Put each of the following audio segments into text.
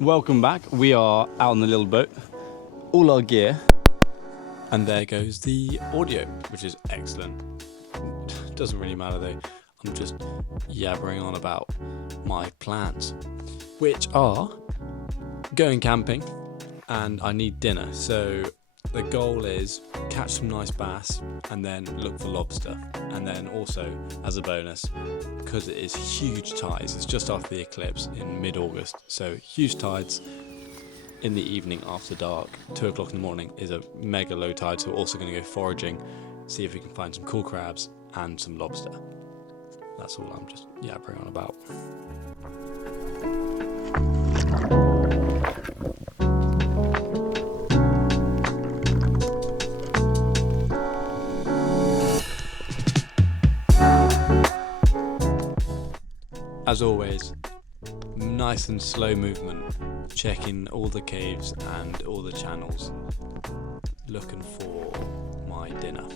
Welcome back. We are out on the little boat, all our gear, and there goes the audio, which is excellent. Doesn't really matter though, I'm just yabbering on about my plans, which are going camping, and I need dinner. So the goal is catch some nice bass and then look for lobster, and then also as a bonus, because it is huge tides, it's just after the eclipse in mid-August, so huge tides in the evening after dark, 2 o'clock in the morning is a mega low tide, so we're also going to go foraging, see if we can find some cool crabs and some lobster. That's all I'm just yabbering on about. As always, nice and slow movement, checking all the caves and all the channels, looking for my dinner.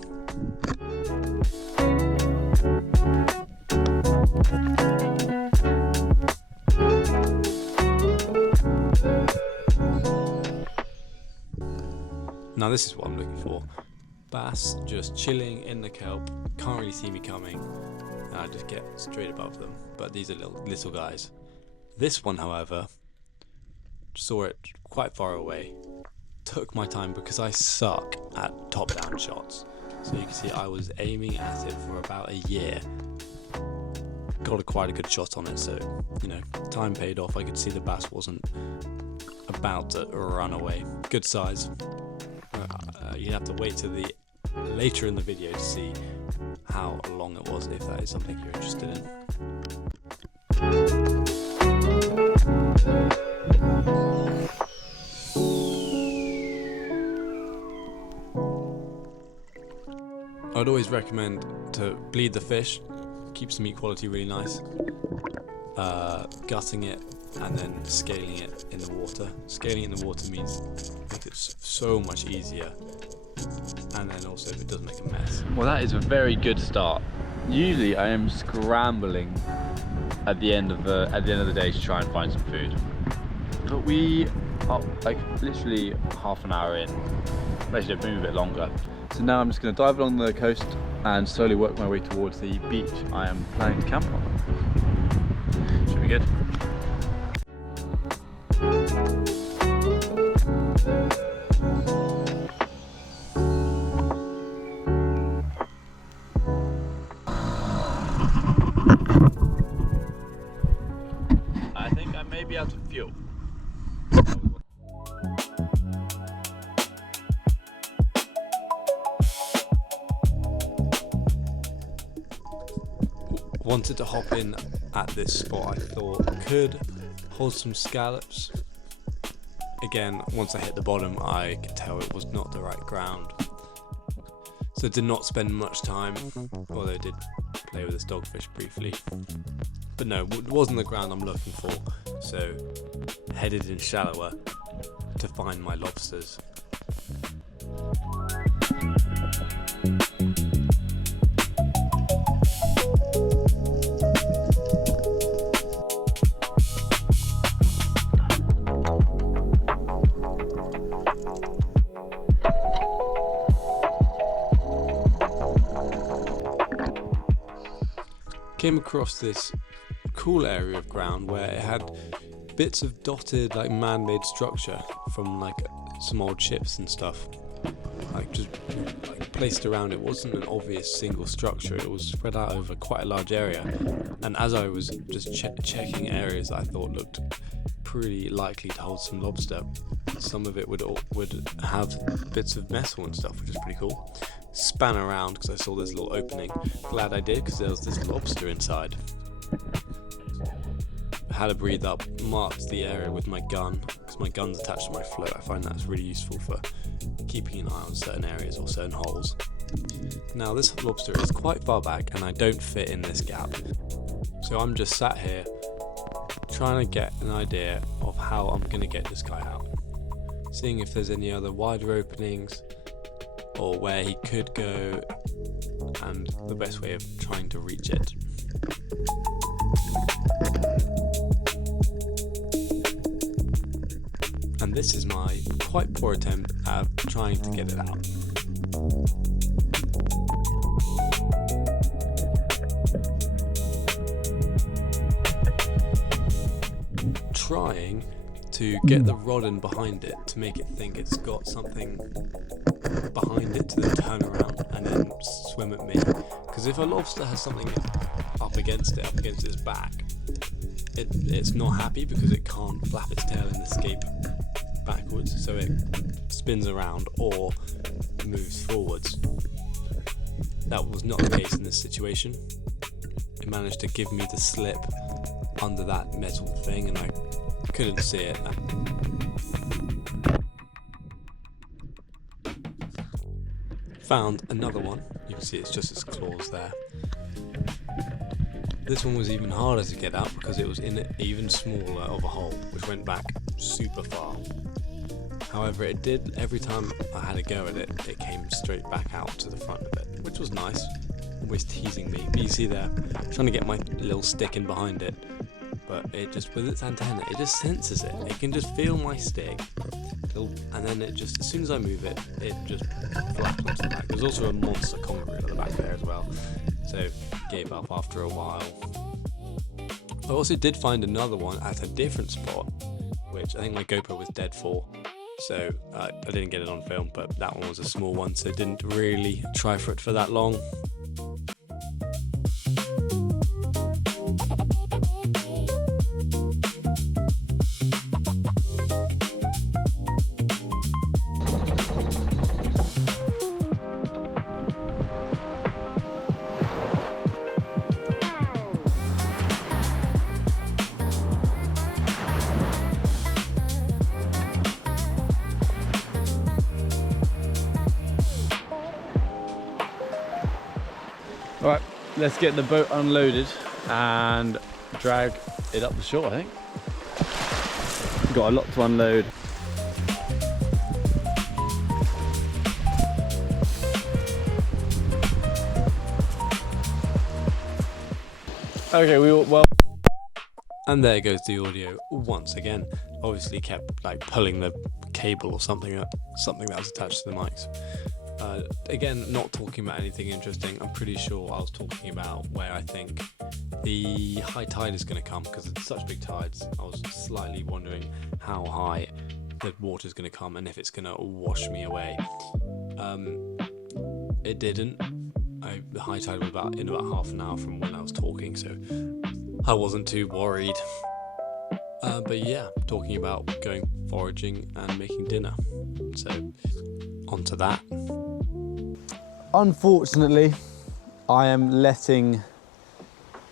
Now this is what I'm looking for. Bass just chilling in the kelp, can't really see me coming. I just get straight above them, but these are little guys. This one, however, saw it quite far away. Took my time because I suck at top-down shots. So you can see I was aiming at it for about a year. Got quite a good shot on it, so you know, time paid off. I could see the bass wasn't about to run away. Good size. You have to wait till the later in the video to see how long it was, if that is something you're interested in. I'd always recommend to bleed the fish, keeps the meat quality really nice, gutting it and then scaling it in the water. Scaling it in the water means makes it so much easier, and then also it doesn't make a mess. Well, that is a very good start. Usually I am scrambling at the end of the day to try and find some food, but we are like literally half an hour in, actually maybe a bit longer. So now I'm just going to dive along the coast and slowly work my way towards the beach I am planning to camp on. Should be good. I think I may be out of fuel. Wanted to hop in at this spot I thought could hold some scallops. Again, once I hit the bottom I could tell it was not the right ground. So did not spend much time, although I did play with this dogfish briefly. But no, it wasn't the ground I'm looking for, so headed in shallower to find my lobsters. Came across this cool area of ground where it had bits of dotted like man-made structure from like some old ships and stuff, like just like placed around. It wasn't an obvious single structure, it was spread out over quite a large area, and as I was just checking areas I thought looked pretty likely to hold some lobster, some of it would have bits of metal and stuff, which is pretty cool. Span around because I saw this little opening. Glad I did, because there was this lobster inside. Had to breathe up, marked the area with my gun, because my gun's attached to my float. I find that's really useful for keeping an eye on certain areas or certain holes. Now this lobster is quite far back and I don't fit in this gap, so I'm just sat here trying to get an idea of how I'm going to get this guy out, seeing if there's any other wider openings or where he could go, and the best way of trying to reach it. and this is my quite poor attempt at trying to get it out. Trying to get the rod in behind it to make it think it's got something behind it to then turn around and then swim at me. Because if a lobster has something up against its back, it's not happy because it can't flap its tail and escape backwards, so it spins around or moves forwards. That was not the case in this situation. It managed to give me the slip under that metal thing and I couldn't see it. Found another one. You can see it's just its claws there. This one was even harder to get out because it was in an even smaller of a hole, which went back super far. However, it did, every time I had a go at it, it came straight back out to the front of it, which was nice. Always teasing me. But you see there, trying to get my little stick in behind it, but it just, with its antenna, it just senses it. It can just feel my stick, and then it just, as soon as I move it, it just flaps onto the back. There's also a monster congaree at the back there as well, so gave up after a while. I also did find another one at a different spot, which I think my GoPro was dead for, so I didn't get it on film, but that one was a small one, so didn't really try for it for that long. Alright, let's get the boat unloaded and drag it up the shore, I think. Got a lot to unload. Okay, well. And there goes the audio once again. Obviously kept like pulling the cable or something that was attached to the mics. Again, not talking about anything interesting. I'm pretty sure I was talking about where I think the high tide is going to come because it's such big tides. I was slightly wondering how high the water is going to come and if it's going to wash me away. It didn't. The high tide was in about half an hour from when I was talking, so I wasn't too worried. But yeah, talking about going foraging and making dinner. So on to that. Unfortunately, I am letting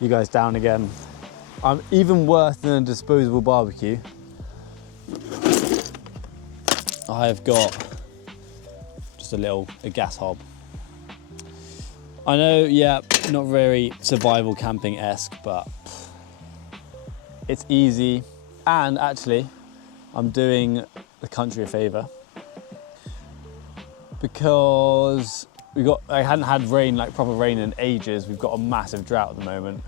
you guys down again. I'm even worse than a disposable barbecue. I have got just a gas hob. I know, yeah, not very survival camping-esque, but it's easy. And actually, I'm doing the country a favour because I hadn't had rain, like proper rain in ages. We've got a massive drought at the moment.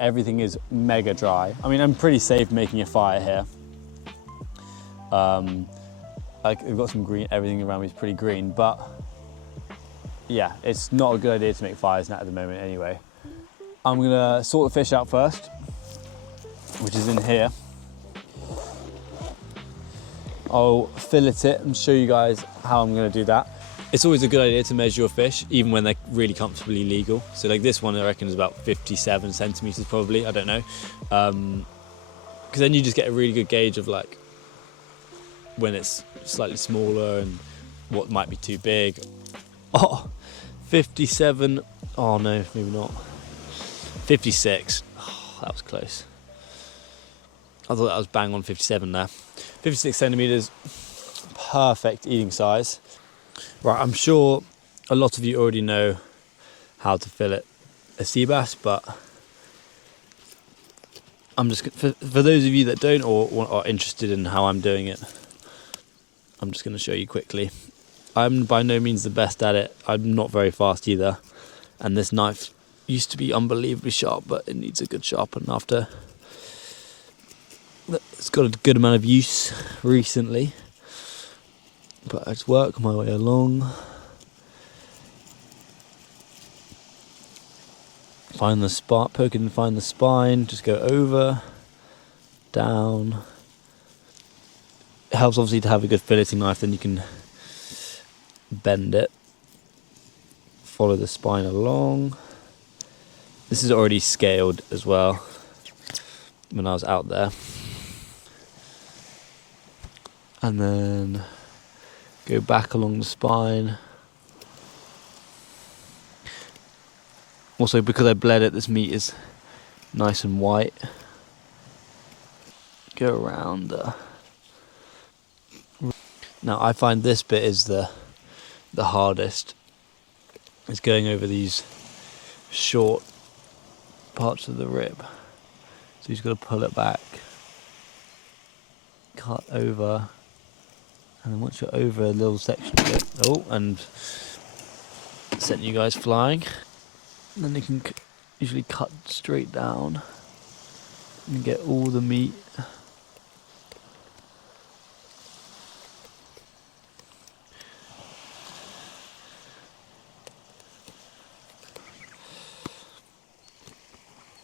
Everything is mega dry. I mean, I'm pretty safe making a fire here. I've got some green, everything around me is pretty green, but yeah, it's not a good idea to make fires at the moment anyway. I'm gonna sort the fish out first, which is in here. I'll fillet it and show you guys how I'm gonna do that. It's always a good idea to measure your fish, even when they're really comfortably legal. So like this one, I reckon is about 57 centimeters probably, I don't know. Because then you just get a really good gauge of like when it's slightly smaller and what might be too big. Oh, 57, oh no, maybe not. 56, oh, that was close. I thought that was bang on 57 there. 56 centimeters, perfect eating size. Right, I'm sure a lot of you already know how to fillet a sea bass, but I'm just, for those of you that don't or are interested in how I'm doing it, I'm just going to show you quickly. I'm by no means the best at it. I'm not very fast either. And this knife used to be unbelievably sharp, but it needs a good sharpen after It's got a good amount of use recently, but I just work my way along. Find the spot, poke it and find the spine, just go over, down. It helps obviously to have a good filleting knife, then you can bend it. Follow the spine along. This is already scaled as well when I was out there. And then go back along the spine. Also, because I bled it, this meat is nice and white. Go around. Now I find this bit is the hardest. It's going over these short parts of the rib. So you've got to pull it back, cut over, and then once you're over a little section of it, oh, and sent you guys flying. And then you can usually cut straight down and get all the meat.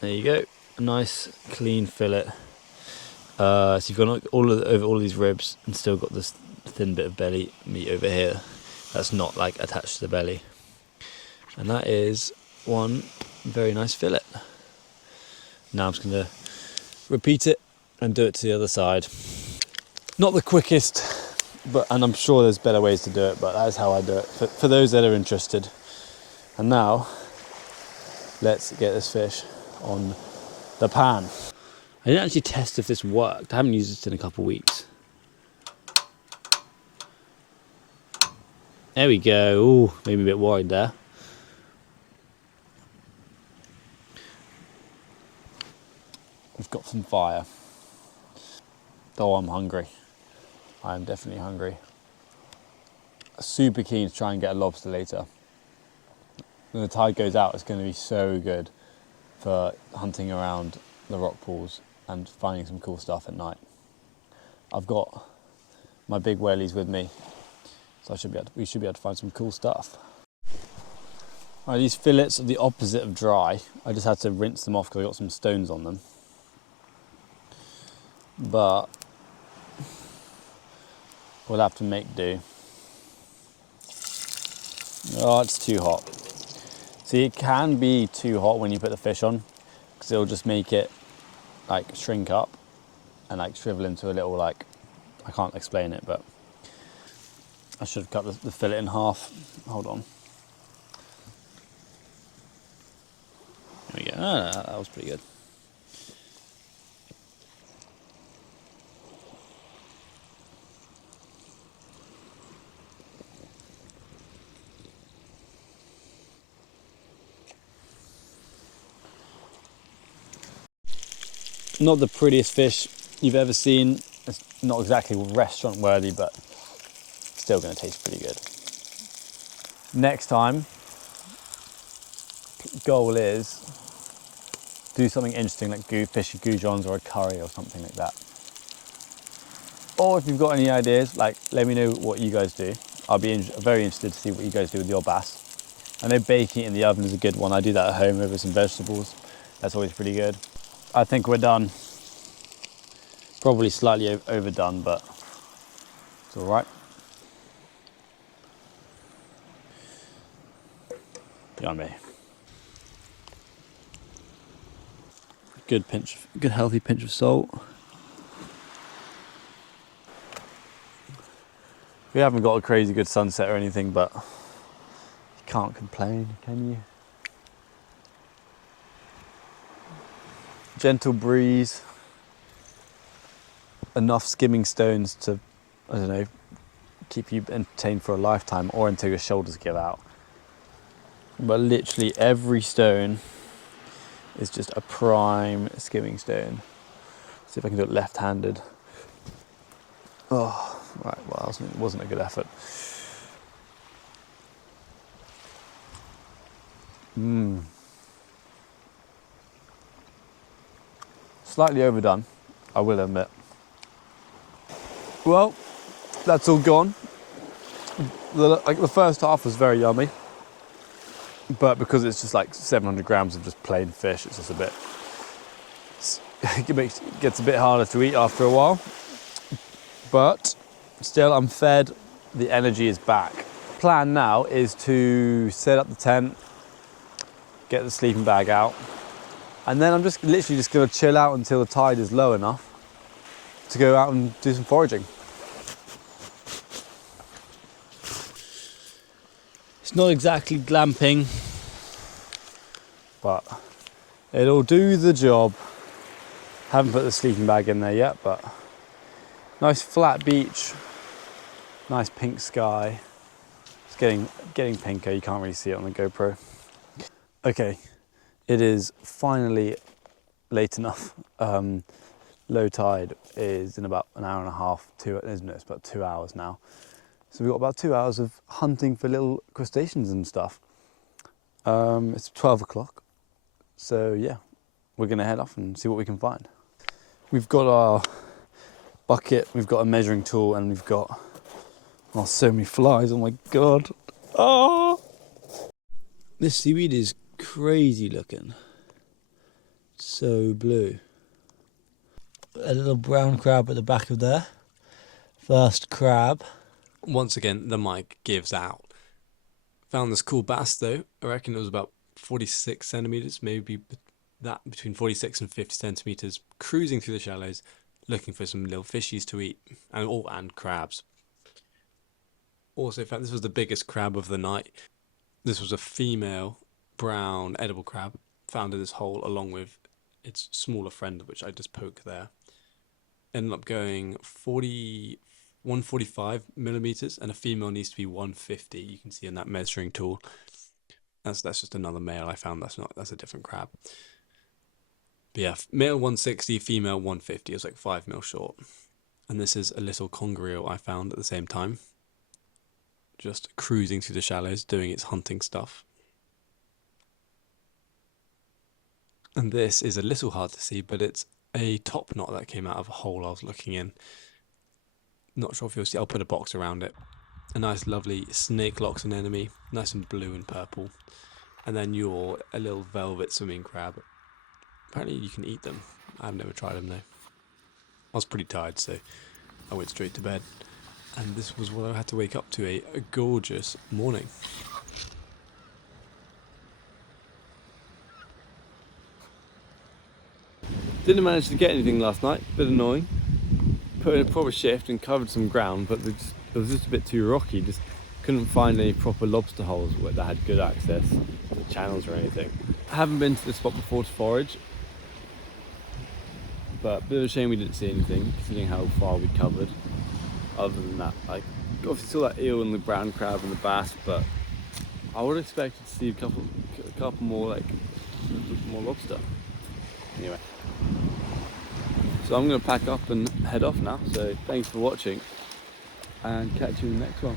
There you go, a nice clean fillet. So you've got over all these ribs and still got this thin bit of belly meat over here. That's not like attached to the belly. And that is one very nice fillet. Now I'm just going to repeat it and do it to the other side. Not the quickest, and I'm sure there's better ways to do it, but that is how I do it for those that are interested. And now let's get this fish on the pan. I didn't actually test if this worked. I haven't used this in a couple of weeks. There we go. Ooh, maybe a bit wide there. We've got some fire. Oh, I'm hungry. I am definitely hungry. Super keen to try and get a lobster later. When the tide goes out, it's going to be so good for hunting around the rock pools and finding some cool stuff at night. I've got my big whalies with me, so we should be able to find some cool stuff. All right, these fillets are the opposite of dry. I just had to rinse them off because I got some stones on them. But we'll have to make do. Oh, it's too hot. See, it can be too hot when you put the fish on, because it'll just make it like shrink up and like shrivel into a little, like, I can't explain it, but I should have cut the fillet in half. Hold on. There we go. Oh, that was pretty good. Not the prettiest fish you've ever seen. It's not exactly restaurant worthy, but still going to taste pretty good. Next time, goal is do something interesting like fish and goujons or a curry or something like that. Or if you've got any ideas, like, let me know what you guys do. I'll be very interested to see what you guys do with your bass. I know baking it in the oven is a good one. I do that at home over some vegetables. That's always pretty good. I think we're done. Probably slightly overdone, but it's all right. Yummy. Good healthy pinch of salt. We haven't got a crazy good sunset or anything, but you can't complain, can you? Gentle breeze, enough skimming stones to, I don't know, keep you entertained for a lifetime or until your shoulders give out. But literally every stone is just a prime skimming stone. See if I can do it left-handed. Oh, right, well, it wasn't a good effort. Slightly overdone, I will admit. Well, that's all gone. The first half was very yummy, but because it's just like 700 grams of just plain fish, it's just a bit, it gets a bit harder to eat after a while. But still, I'm fed, the energy is back. Plan now is to set up the tent, get the sleeping bag out, and then I'm just literally just gonna chill out until the tide is low enough to go out and do some foraging. It's not exactly glamping, but it'll do the job. Haven't put the sleeping bag in there yet, but nice flat beach, nice pink sky. It's getting pinker, you can't really see it on the GoPro. Okay, it is finally late enough. Low tide is in about an hour and a half, isn't it? It's about 2 hours now. So we've got about 2 hours of hunting for little crustaceans and stuff. It's 12 o'clock. So yeah, we're gonna head off and see what we can find. We've got our bucket, we've got a measuring tool, and we've got, oh, so many flies, oh my God. Oh! This seaweed is crazy looking. So blue. A little brown crab at the back of there. First crab. Once again, the mic gives out. Found this cool bass though. I reckon it was about 46 centimeters, maybe that between 46 and 50 centimeters, cruising through the shallows, looking for some little fishies to eat, and crabs. Also found this was the biggest crab of the night. This was a female brown edible crab found in this hole along with its smaller friend, which I just poked there. Ended up going 145 millimeters, and a female needs to be 150. You can see in that measuring tool. That's just another male I found. That's a different crab. But yeah, male 160, female 150. It was like 5 mil short. And this is a little conger eel I found at the same time, just cruising through the shallows, doing its hunting stuff. And this is a little hard to see, but it's a top knot that came out of a hole I was looking in. Not sure if you'll see, I'll put a box around it. A nice lovely snake lox anemone, nice and blue and purple. And then a little velvet swimming crab. Apparently you can eat them. I've never tried them though. I was pretty tired, so I went straight to bed. And this was what I had to wake up to, a gorgeous morning. Didn't manage to get anything last night, bit annoying. Put in a proper shift and covered some ground, but it was just a bit too rocky. Just couldn't find any proper lobster holes that had good access to channels or anything. I haven't been to this spot before to forage, but a bit of a shame we didn't see anything, considering how far we covered. Other than that, like, obviously saw that eel and the brown crab and the bass, but I would have expected to see a couple more, like, more lobster. Anyway. So I'm going to pack up and head off now, so thanks for watching and catch you in the next one.